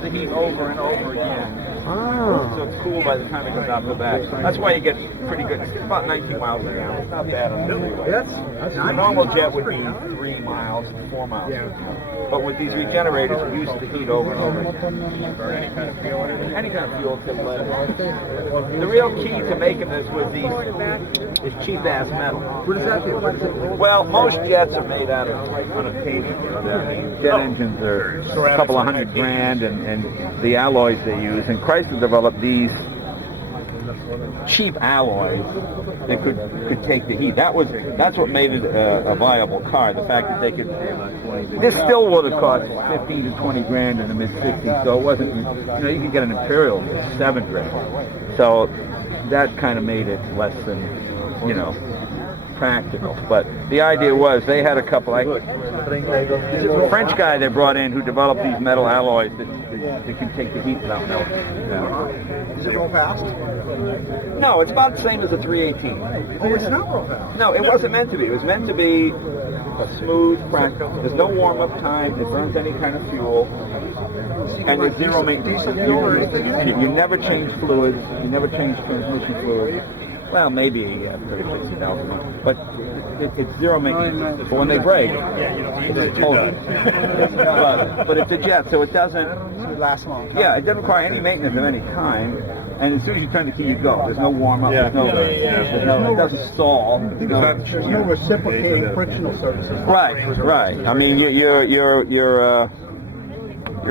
the heat over and over again. Oh. So it's cool by the time it goes out the back. That's why you get pretty good. It's about 19 miles an hour. It's not bad on the freeway. That's The normal jet would be 3 miles, 4 miles. But with these regenerators, it uses the heat over and over again. Burn any kind of fuel? Any kind of fuel to lead. The real key to making this with these is cheap-ass metal. What does that do? Well, most jets are made out of unobtainium. Jet engines are a couple of $100,000, and the alloys they use. And Chrysler developed these cheap alloys that could take the heat. That's what made it a viable car. The fact that they could. This still would have cost 15 to 20 grand in the mid '60s. So it wasn't. You could get an Imperial for $7 grand. So that kind of made it less than, practical. But the idea was they had a couple. The French guy they brought in who developed these metal alloys that can take the heat without melting. Does it roll fast? No, it's about the same as a 318. Oh, it's not roll fast. No, it wasn't meant to be. It was meant to be a smooth, practical. There's no warm-up time. It burns any kind of fuel. And there's zero maintenance. You never change fluids. You never change transmission fluids. Well, maybe 30,000, but it's zero maintenance. But when they break, it's total. But it's a jet, so it doesn't last long. Yeah, it doesn't require any maintenance of any kind. And as soon as you turn the key, you go. There's no warm up. There's no, it doesn't stall. There's no reciprocating frictional surfaces. Right. I mean, you're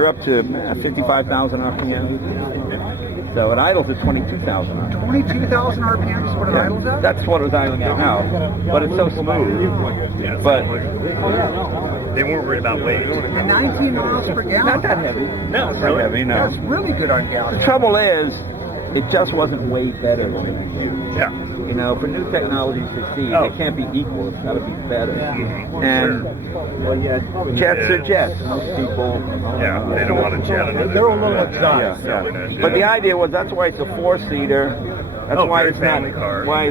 up to 55,000 RPM. So it idles at 22,000. 22,000 RPM is what it idles at? That's what it's idling at now. But it's so smooth. But they weren't worried about weight. And 19 miles per gallon? Not that heavy. No, Not really heavy, no. That's really good on gallon. The trouble is, it just wasn't way better than it. Yeah. For new technologies to succeed, it can't be equal. It's got to be better. And jets are jets. Most people, they don't want a jet. They're a little exotic. But the idea was that's why it's a four-seater. That's why it's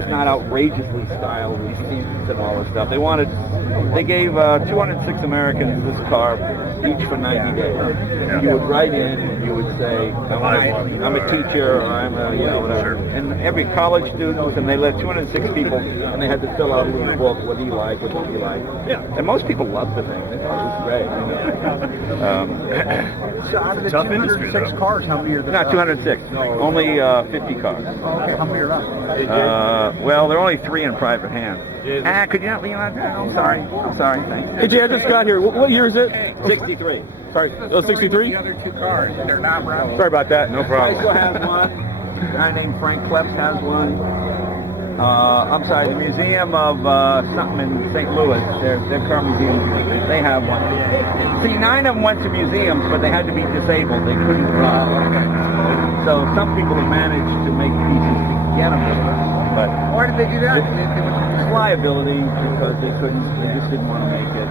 not outrageously styled with seats and all this stuff. They gave 206 Americans this car each for 90 days. You would write in and you would say, I'm a teacher or I'm a whatever. And every college student, and they let 206 people, and they had to fill out a little book. What do you like? What don't you like? Yeah. And most people loved the thing. They thought it was great. So out of the 206 cars, how many are there? Not 206. Only 50 cars. Okay, how many are up? Well, there are only 3 in private hands. Could you not leave on that? I'm sorry. Thanks. Hey, Jay, I just got here. What year is it? 63. Sorry, 63? The other 2 cars, they're not running. Sorry about that. No problem. Chrysler has one. A guy named Frank Kleps has one. I'm sorry, the Museum of something in St. Louis, their car museum, they have one. See, 9 of them went to museums, but they had to be disabled. They couldn't drive. So some people have managed to make pieces to get them there. But why did they do that? It's liability because they just didn't want to make it.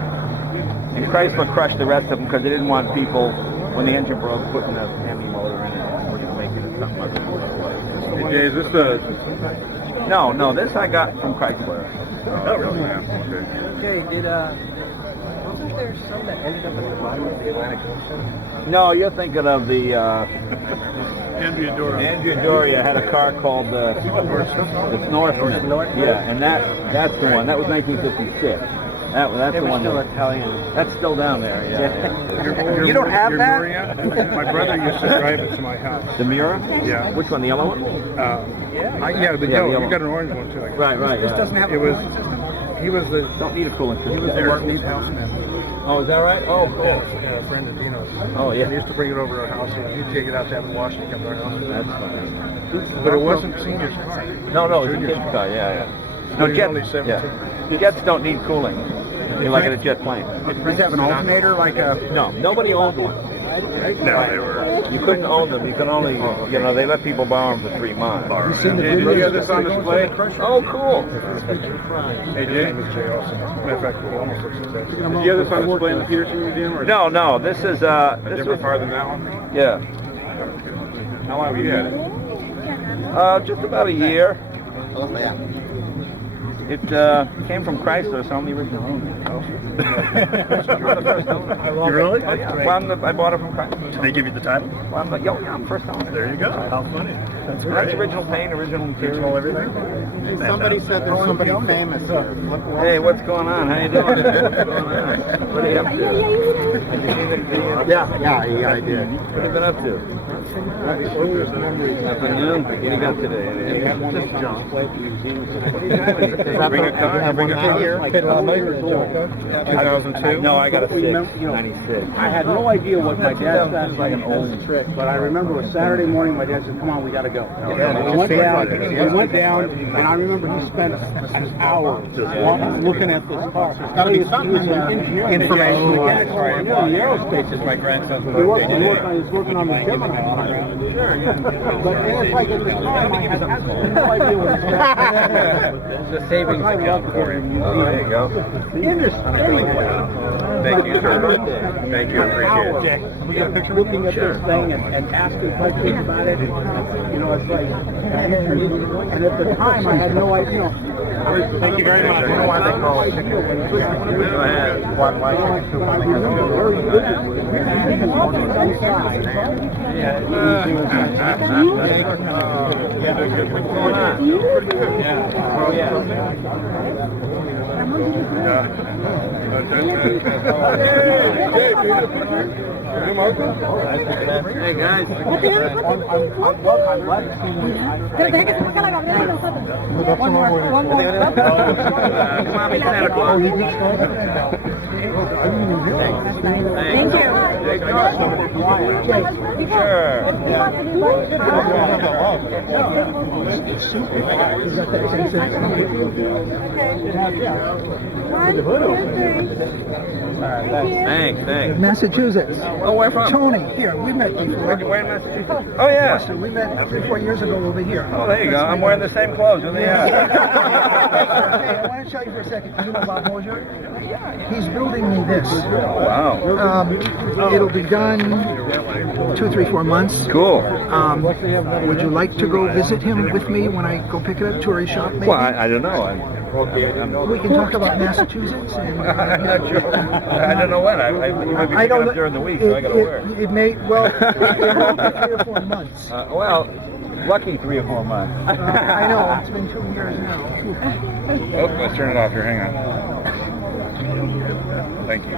And Chrysler crushed the rest of them because they didn't want people, when the engine broke, putting a Hemi motor in it, making it something other than what it was. Hey, Jay, is this the... No, this I got from Chrysler. Oh, really? Okay. Okay, wasn't there some that ended up at the bottom of the Atlantic Ocean? No, you're thinking of the... Andrea Doria. Andrea Doria had a car called the Northman. Yeah, and that's the one. That was 1956. That's the one. Still Italian. That's still down there. Yeah. You don't have that? My brother used to drive it to my house. The Miura? Yeah. Which one? The yellow one? The yellow. You got an orange one too. Right. This doesn't have. He was the. Don't need a cooling system. He was the Martin's houseman. Oh, is that right? Oh, cool. A friend of Dino's. Oh, yeah. And he used to bring it over to our house. He'd take it out to have it washed and come to our house. That's funny. But it wasn't Senior's car. No, it's a kid's car. Yeah. No, jets don't need cooling. You're like in a jet plane. Does it have an alternator like a? No, nobody owned one. No, they were. You couldn't own them. You can only, they let people borrow them for 3 months. Did you have this on display? Oh, cool. Hey, Jay. Matter of fact, it almost looks the same. Did you have this on display in the Peterson Museum? Or No, this is a different car than that one? Yeah. How long have you had it? Just about a year. It came from Chrysler, so I'm the original owner. You really? Oh, yeah. Well, I bought it from Chrysler. Did they give you the title? Well, I'm first owner. There you go. How funny. That's great. That's original paint, original Original material. everything? Somebody said there's somebody famous here. Hey, what's going on? How you doing? What's going on? What are you up to? Did you see the Yeah, I did. What have you been up to? Nothing new? What do you got today? Bring a car? Bring a car? 2002? No, I got a 6, You know, 96. I had no idea what my dad said, like an old trick, but I remember it was Saturday morning, my dad said, come on, we gotta go. We went down, and I remember he spent an hour just looking at this car. Gotta be something in there. Information. Yeah, The aerospace is my grandson's work. He was working on the Gemini. But it's like at the time, I had absolutely no idea what it was. The savings account for you. Oh, there you go. Thank you, sir. Thank you. I appreciate it. We got a picture looking at this thing and asking questions about it. And, you know, it's like, and at the time I had no idea. Thank you very much. You know why they call it chicken? Go ahead. Why Hey, guys. Come on, meet Santa Claus. Thank you. Thanks. Massachusetts. Oh, where from? Tony, here, we met before. Where in Massachusetts? Oh, yeah. So we met 3-4 years ago over here. Oh, there you go. I'm wearing the same clothes. Who they Hey, are? I want to tell you for a second. You know Bob Mosier? He's building me this. Wow. It'll be done 2, 3, 4 months. Cool. Would you like to go visit him with me when I go pick it up to his shop? Maybe? Well, I don't know. We can talk about Massachusetts. And, I'm not sure. I don't know when. You might be picking up during the week, so I got to work. It may, well, it won't be 3 or 4 months. Well, lucky 3 or 4 months. I know, it's been 2 years now. Oh, let's turn it off here. Hang on. Thank you.